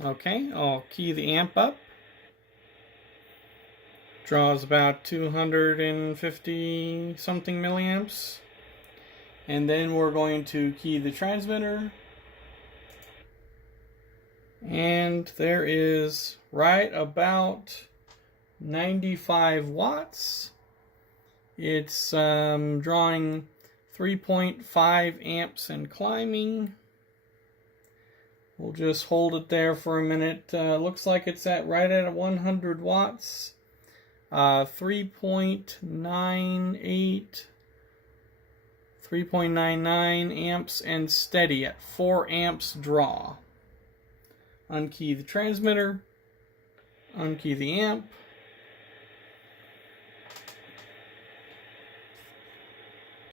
Okay, I'll key the amp up. Draws about 250 something milliamps. And then we're going to key the transmitter. And there is right about 95 watts. It's drawing 3.5 amps and climbing. We'll just hold it there for a minute. Looks like it's right at 100 watts. 3.98, 3.99 amps and steady at 4 amps draw. Unkey the transmitter, unkey the amp.